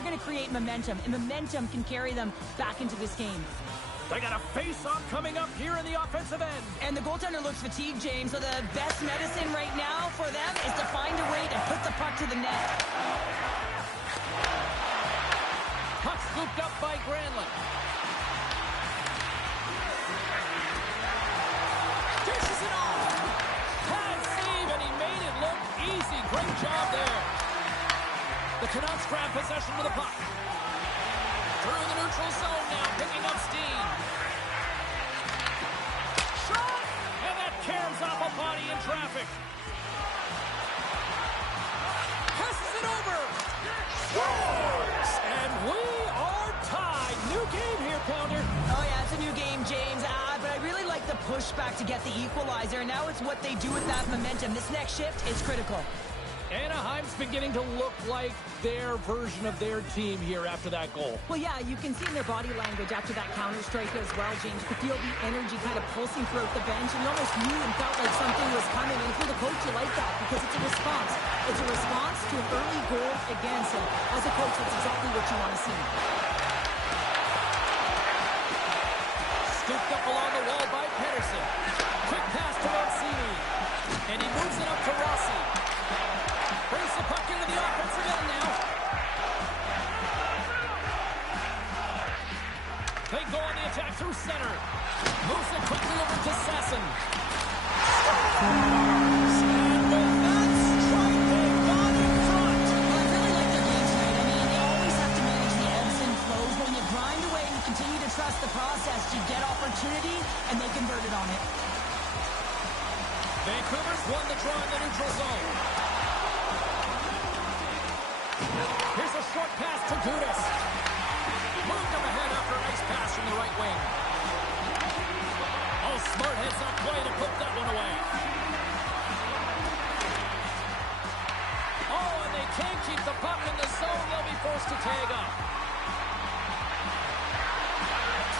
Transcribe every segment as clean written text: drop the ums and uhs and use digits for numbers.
they're going to create momentum, and momentum can carry them back into this game. They got a face-off coming up here in the offensive end. And the goaltender looks fatigued, James, so the best medicine right now for them is to find a way to put the puck to the net. Puck scooped up by Granlund. Dishes it off. Pad save, and he made it look easy. Great job there. The Canucks grab possession of the puck. Through the neutral zone now, picking up steam. Shot! And that caroms off a body in traffic. Passes it over. Scores! And we are tied. New game here, Pounder. Oh, yeah, it's a new game, James. But I really like the pushback to get the equalizer. Now it's what they do with that momentum. This next shift is critical. Anaheim's beginning to look like their version of their team here after that goal. Well, yeah, you can see in their body language after that counter strike as well, James. You could feel the energy kind of pulsing throughout the bench, and you almost knew and felt like something was coming. And for the coach, you like that because it's a response. It's a response to an early goal against him. As a coach, that's exactly what you want to see. Scooped up along the wall by Pedersen. Quick pass to Mancini. And he moves it up to Rossi. Brings the puck into the offensive end now. They go on the attack through center. Moves it quickly over to Sasson. Scores! And with that strike, they got in front. Well, I really like their game tonight. I mean, you always have to manage the ebbs and flows. When you grind away and you continue to trust the process, you get opportunity, and they converted on it. Vancouver's won the draw in the neutral zone. Here's a short pass to Gudas. Moved him ahead after a nice pass from the right wing. Oh, smart heads up play to put that one away. Oh, and they can't keep the puck in the zone. They'll be forced to tag up.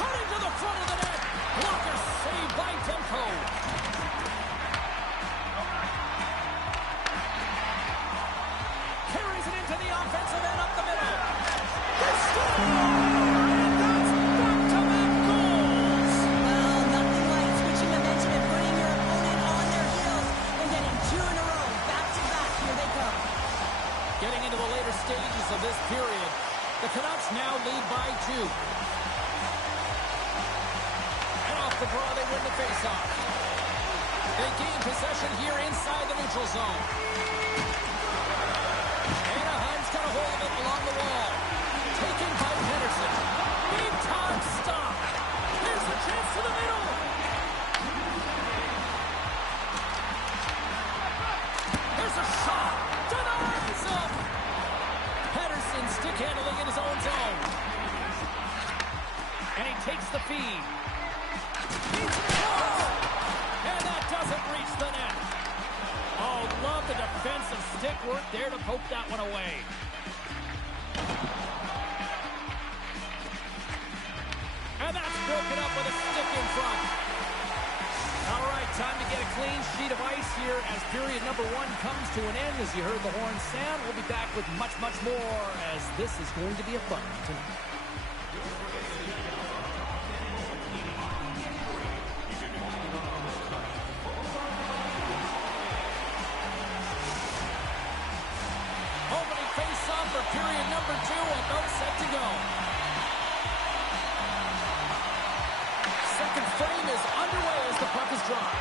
Cutting to the front of the net. Blocker saved by Demko. Carries it into the offensive end up the middle. They score! And that's back-to-back goals! Well, nothing like switching momentum and putting your opponent on their heels and getting two in a row. Back-to-back, here they come. Getting into the later stages of this period, the Canucks now lead by 2. And off the draw, they win the faceoff. They gain possession here inside the neutral zone. Anaheim's got a hold of it along the wall. Taken by Pedersen. Big time stop. Here's a chance to the middle. There's a shot. Denies him. Pedersen stick handling in his own zone. And he takes the feed. And that doesn't reach the net. Oh, love the defensive stick work there to poke that one away. And that's broken up with a stick in front. All right, time to get a clean sheet of ice here as period number 1 comes to an end. As you heard the horn sound, we'll be back with much, much more as this is going to be a fun one tonight. For period number 2, about set to go. Second frame is underway as the puck is dropped.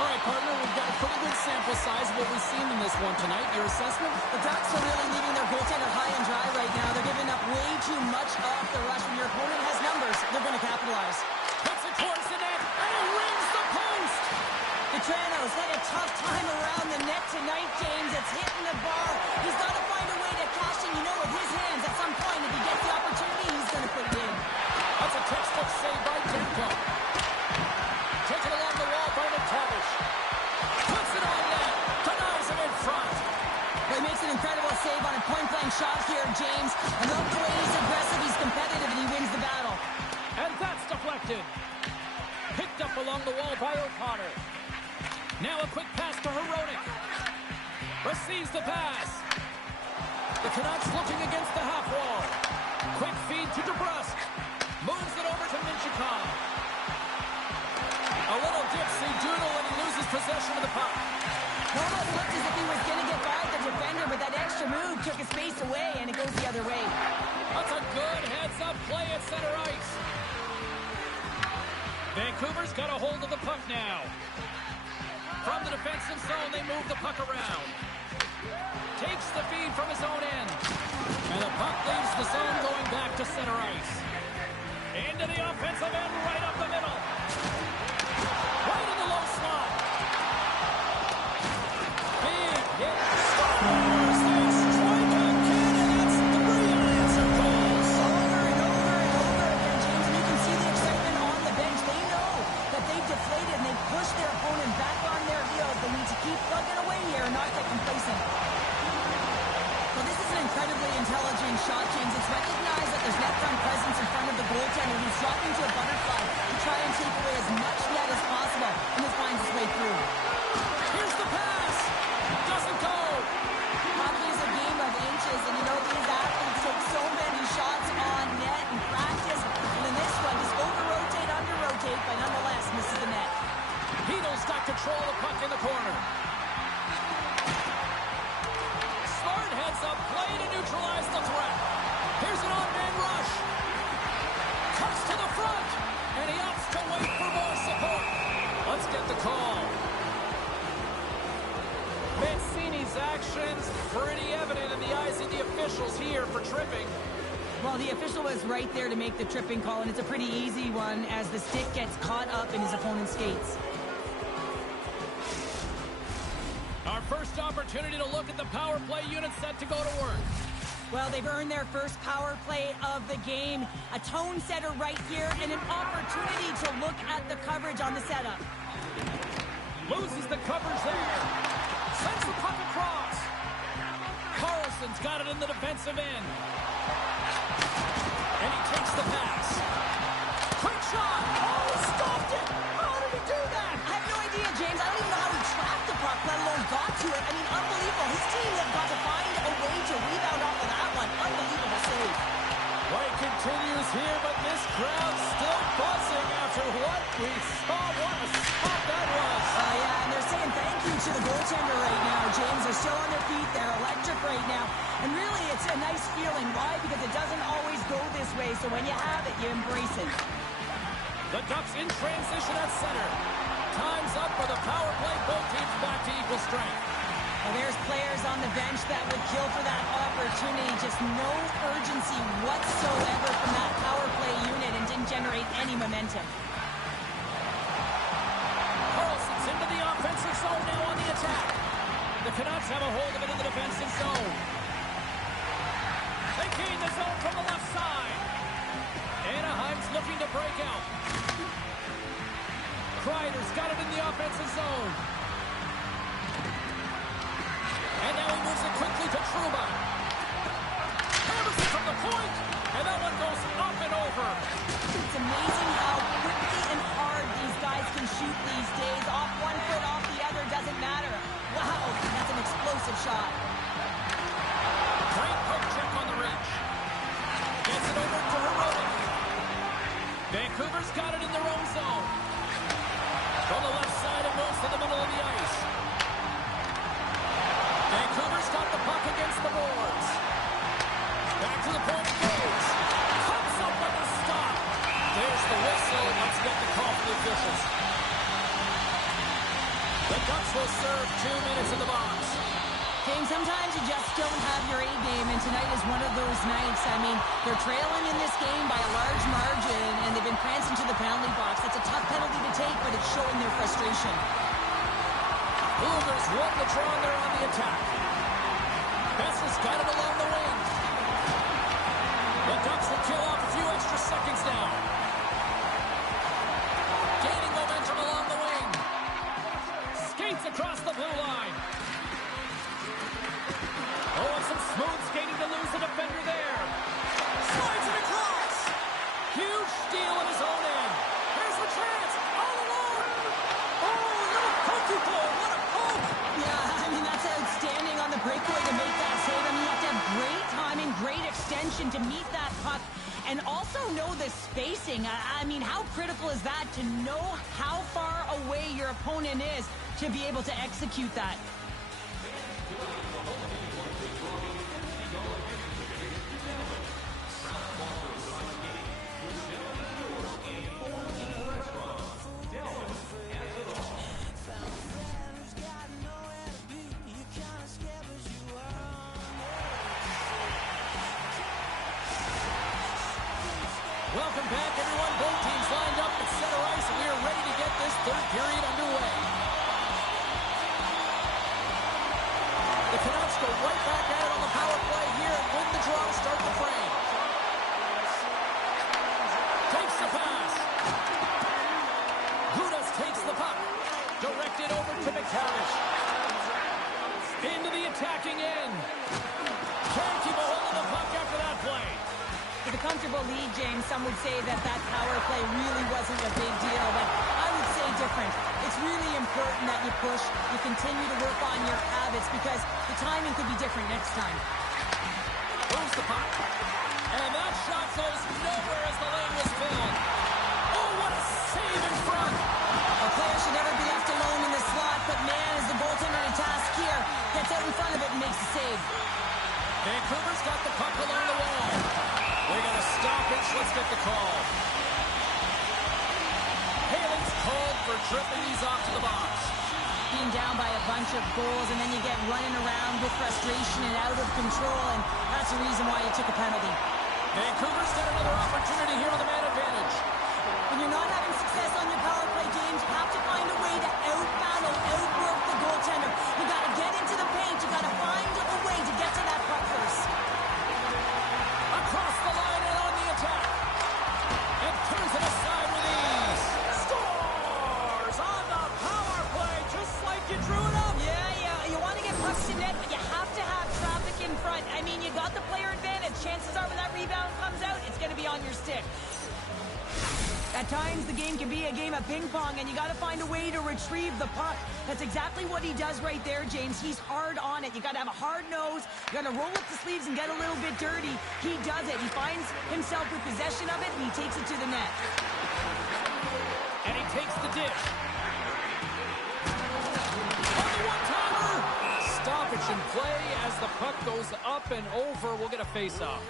All right, partner, we've got a pretty good sample size of what we've seen in this one tonight. Your assessment? The Ducks are really leaving their goaltender high and dry right now. They're giving up way too much off the rush. When your opponent has numbers, they're going to capitalize. Puts it towards the net, and he rings the post! Petrano's had a tough time around the net tonight, James. It's hitting the bar. He's got to find a way to cash in, with his hands. At some point, if he gets the opportunity, he's going to put it in. That's a textbook save by Demko. Taken along the wall by McTavish. Puts it on net. Denies him in front. Well, he makes an incredible save on a point-blank shot here, James. I love the way he's aggressive, he's competitive, and he wins the battle. And that's deflected. Picked up along the wall by O'Connor. Now a quick pass to Hronek. Receives the pass. The Canucks looking against the half wall. got a hold of the puck now. From the defensive zone, they move the puck around. Takes the feed from his own end. And the puck leaves the zone going back to center ice. Into the offensive end, right up the middle. Right in the low slot. Big hit. Scores! They strike again, and that's 3 unanswered goals. Over and over and over again, James. And you can see the excitement on the bench. They know that they've deflated and they've pushed their opponent back on their heels. They need to keep plugging away here and not get complacent. Well, this is an incredibly intelligent shot, James. It's recognized that there's net front presence in front of the goaltender who's dropping to a butterfly to try and take away as much net as possible, and this finds its way through. Here's the pass. Doesn't go. Hockey is a game of inches, and you know these athletes take so many shots on net in practice, and in this one, just over-rotate, under-rotate, but nonetheless misses the net. Heedle's got control of the puck in the corner. Smart heads up play to neutralize the threat. Here's an on-man rush. Cuts to the front, and he opts to wait for more support. Let's get the call. Mancini's actions pretty evident in the eyes of the officials here for tripping. Well, the official was right there to make the tripping call, and it's a pretty easy one as the stick gets caught up in his opponent's skates. Our first opportunity to look at the power play unit set to go to work. Well, they've earned their first power play of the game. A tone setter right here and an opportunity to look at the coverage on the setup. Loses the coverage there. Sends the puck across. Carlson's got it in the defensive end. And he takes the pass. Quick shot. Oh, he stopped it. How did he do that? I have no idea, James. I don't even know how he tracked the puck, let alone got to it. I mean, unbelievable. His team has got to find a way to rebound off of that one. Unbelievable save. Play continues here, but this crowd still buzzing after what we saw. What a spot that was. Yeah, and they're saying thank you to the goaltender right now, James. They're still on their feet. They're electric right now. And really, it's a nice feeling. Why? Because it doesn't always go this way. So when you have it, you embrace it. The Ducks in transition at center. Time's up for the power play. Both teams back to equal strength. Well, there's players on the bench that would kill for that opportunity. Just no urgency whatsoever from that power play unit and didn't generate any momentum. Carlson's into the offensive zone now on the attack. The Canucks have a hold of it in the defensive zone. They gain the zone from the left side. Anaheim's looking to break out. Kreider's got it in the offensive zone. And now he moves it quickly to Trouba. Hammers it from the point, and that one goes up and over. It's amazing how quickly and hard these guys can shoot these days. Off one foot, off the other, doesn't matter. Wow, that's an explosive shot. Great poke check on the reach. Gets it over to Heroic. Vancouver's got it in their own zone. From the left side, it moves to the middle of the ice. Vancouver's got the puck against the boards. Back to the point it goes. Comes up with a stop. There's the whistle. Let's get the call from the officials. The Ducks will serve 2 minutes in the box. James, sometimes you just don't have your A game, and tonight is one of those nights. I mean, they're trailing in this game by a large margin, and they've been prancing to the penalty box. That's a tough penalty to take, but it's showing their frustration. Cougars won the draw there on the attack. Besser's got it along the wing. The Ducks will kill off a few extra seconds now. Gaining momentum along the wing. Skates across the blue line. Oh, and some smooth skating to lose the defender there. Slides it across. Huge steal in his own end. Here's the chance. All alone. Oh, little pokey goal. What a poke. Yeah, I mean, that's outstanding on the breakaway to make that save. I mean, you have to have great timing, great extension to meet that puck, and also know the spacing. I mean, how critical is that to know how far away your opponent is to be able to execute that? Welcome back, everyone. Both teams lined up at center ice, and we are ready to get this third period underway. The Canucks go right back at it on the power play here and win the draw to start the frame. Takes the pass. Gudas takes the puck. Directed over to McTavish. Into the attacking end. Can't keep a hold of the puck after that play. With a comfortable lead, James, some would say that power play really wasn't a big deal, but I would say different. It's really important that you push, you continue to work on your habits, because the timing could be different next time. Moves the puck. And that shot goes nowhere as the lane was filled. Oh, what a save in front. A player should never be left alone in the slot, but man, is the goaltender in task here. Gets out in front of it and makes the save. Vancouver's got the puck along the wall. They got a stoppage. Let's get the call. Haling's called for tripping these off to the box. Being down by a bunch of goals, and then you get running around with frustration and out of control, and that's the reason why you took a penalty. Vancouver's got another opportunity here with a man advantage. When you're not having success on your power play games, you have to find a way to out-battle, outwork the goaltender. You got to get into the paint. You got to find a way to get to that puck first. Across the line and on the attack. And turns it aside with ease. Scores on the power play, just like you drew it up. Yeah, you want to get pucks to net, but you have to have traffic in front. I mean, you got the player advantage. Chances are when that rebound comes out, it's going to be on your stick. At times, the game can be a game of ping pong, and you got to find a way to retrieve the puck. That's exactly what he does right there, James. He's hard on it. You got to have a hard nose. You got to roll up the sleeves and get a little bit dirty. He does it. He finds himself with possession of it, and he takes it to the net. And he takes the dish. On the one-timer! Stoppage in play as the puck goes up and over. We'll get a face-off.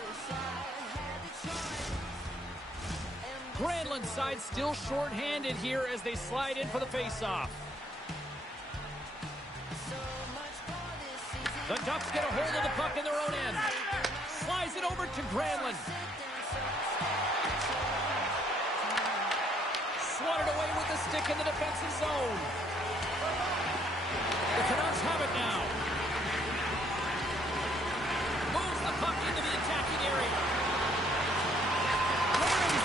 Granlund's side still short-handed here as they slide in for the face-off. The Ducks get a hold of the puck in their own end. Slides it over to Granlund. Swatted away with the stick in the defensive zone. The Canucks have it now. Moves the puck into the attacking area.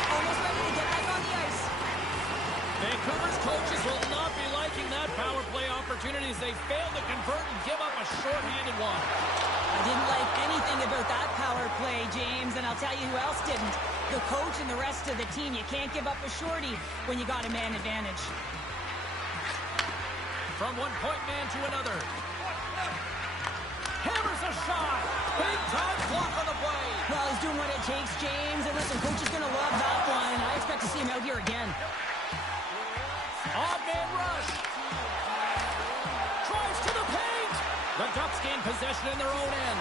Almost ready to get back on the ice. Vancouver's coaches will not be liking that power play opportunity as they fail to convert and give up a short-handed one. I didn't like anything about that power play, James, and I'll tell you who else didn't. The coach and the rest of the team. You can't give up a shorty when you got a man advantage. From one point man to another. Hammers a shot. Big time block on the play. Well, he's doing what it takes, James. And listen, coach is going to love that one. I expect to see him out here again. Odd man rush. Drives to the paint. The Ducks gain possession in their own end.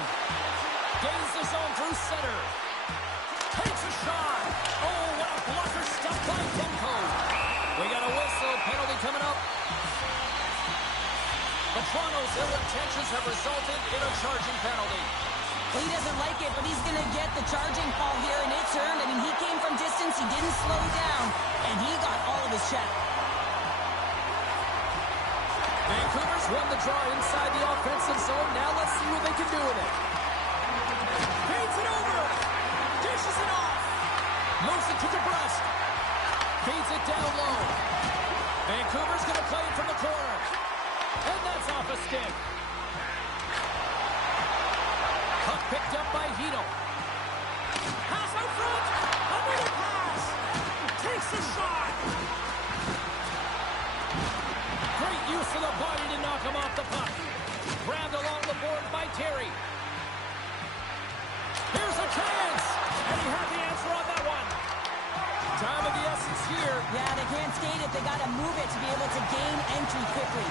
Gains the zone through center. Takes a shot. Oh, what a blocker stuff by Demko. We got a whistle. Penalty coming up. The Toronto's ill intentions have resulted in a charging penalty. Well, he doesn't like it, but he's going to get the charging call here, and it's earned. I mean, he came from distance. He didn't slow down, and he got all of his check. Vancouver's won the draw inside the offensive zone. Now let's see what they can do with it. Feeds it over. Dishes it off. Moves it to DeBrusque. Feeds it down low. Vancouver's going to play it from the corner. And that's off a stick. Puck picked up by Hito. Pass out front. Another pass. Takes a shot. Great use of the body to knock him off the puck. Grabbed along the board by Terry. Here's a chance. And he had the answer on that one. Time of the essence here. Yeah, they can't skate it. They got to move it to be able to gain entry quickly.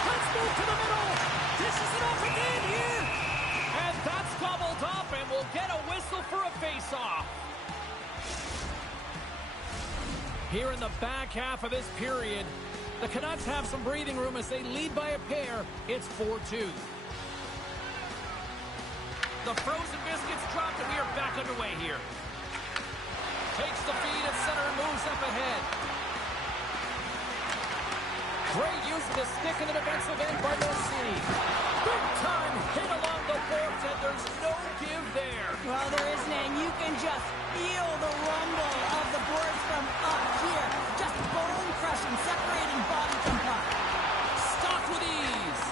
Let's move to the middle. Dishes it off again here. And that's gobbled up, and we'll get a whistle for a face-off. Here in the back half of this period, the Canucks have some breathing room as they lead by a pair. It's 4-2. The frozen biscuits dropped, and we are back underway here. ahead. Great use of the stick in the defensive end by Mancini. Big time hit along the boards, and there's no give there. Well, there isn't, and you can just feel the rumble of the boards from up here. Just bone-crushing, separating body from puck. Stopped with ease.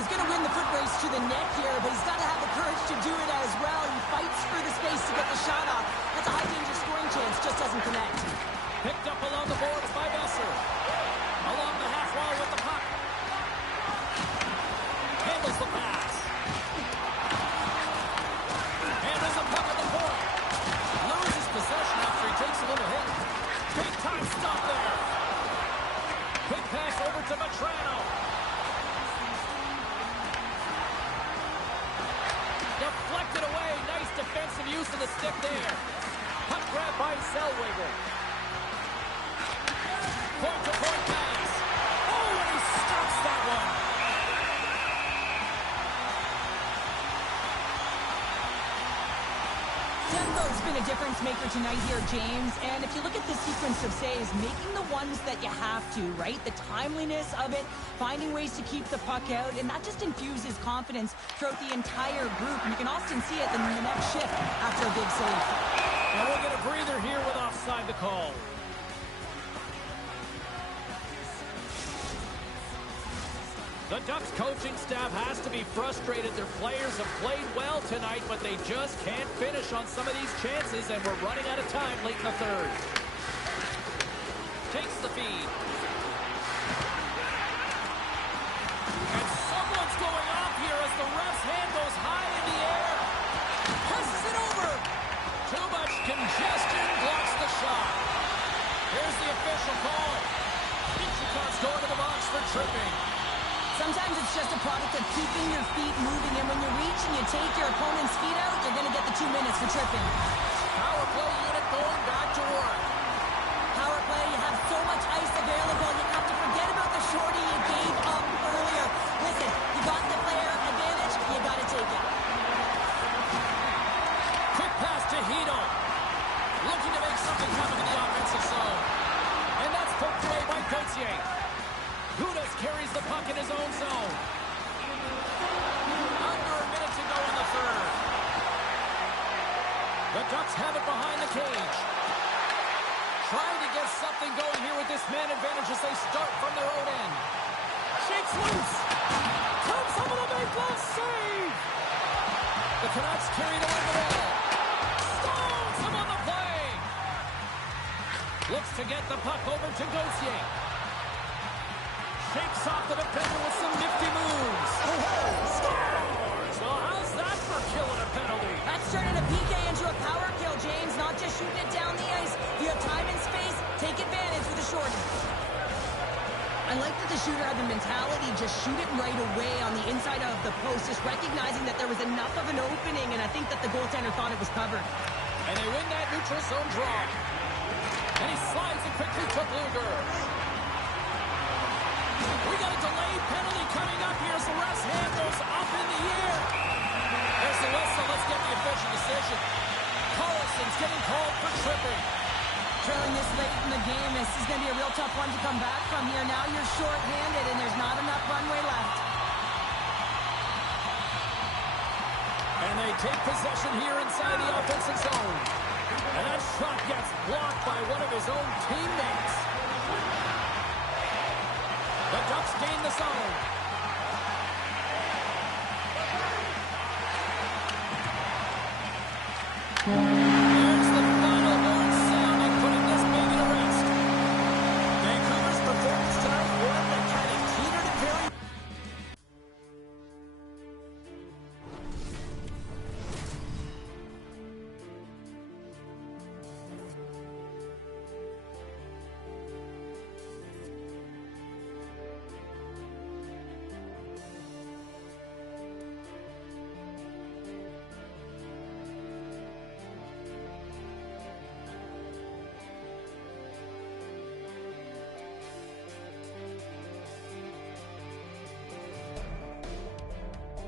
He's going to win the foot race to the net here, but he's got to have the courage to do it as well. He fights for the space to get the shot off. That's a high-danger scoring chance, just doesn't connect. Picked up along the boards by Besser. Along the half wall with the puck. Handles the pass. Handles the puck at the point. Loses possession after he takes a little hit. Big time stop there. Quick pass over to Vetrano. Deflected away. Nice defensive use of the stick there. Puck grab by Zellweger. Point-to-point pass. Oh, and he stops that one. Tempo's been a difference maker tonight here, James. And if you look at this sequence of saves, making the ones that you have to, right? The timeliness of it, finding ways to keep the puck out, and that just infuses confidence throughout the entire group. And you can often see it in the next shift after a big save. And we'll get a breather here with offside the call. The Ducks coaching staff has to be frustrated. Their players have played well tonight, but they just can't finish on some of these chances, and we're running out of time late in the third. Takes the feed. And someone's going off here as the ref's hand goes high in the air. Passes it over. Too much congestion blocks the shot. Here's the official call. Hitchcock's going to the box for tripping. Sometimes it's just a product of keeping your feet moving, and when you reach and you take your opponent's feet out, you're going to get the 2 minutes for tripping. Power play unit going back to work. Power play, you have so much ice available, you have to forget about the shorty you gave up earlier. Listen, you got the player advantage, you got to take it. Quick pass to Hito. Looking to make something happen in the offensive zone. And that's poked away by Gauthier. Gudas carries the puck in his own zone. Under a minute to go in the third. The Ducks have it behind the cage. Trying to get something going here with this man advantage as they start from their own end. Shakes loose. Comes up with a big glove save. The Canucks carry the wall. Stones him on the play. Looks to get the puck over to Gauthier. Shakes off the defender with some nifty moves. Scores! Well, how's that for killing a penalty? That's turning a PK into a power kill, James. Not just shooting it down the ice. If you have time and space, take advantage with a shorty. I like that the shooter had the mentality, just shoot it right away on the inside of the post, just recognizing that there was enough of an opening, and I think that the goaltender thought it was covered. And they win that neutral zone draw. And he slides it quickly to Bluger. We got a delayed penalty coming up here as the ref's hand goes up in the air. There's the whistle. Let's get the official decision. Carlson's getting called for tripping. Trailing this late in the game, this is going to be a real tough one to come back from here. Now you're short-handed and there's not enough runway left. And they take possession here inside the offensive zone. And that shot gets blocked by one of his own teammates. The Ducks gain the zone.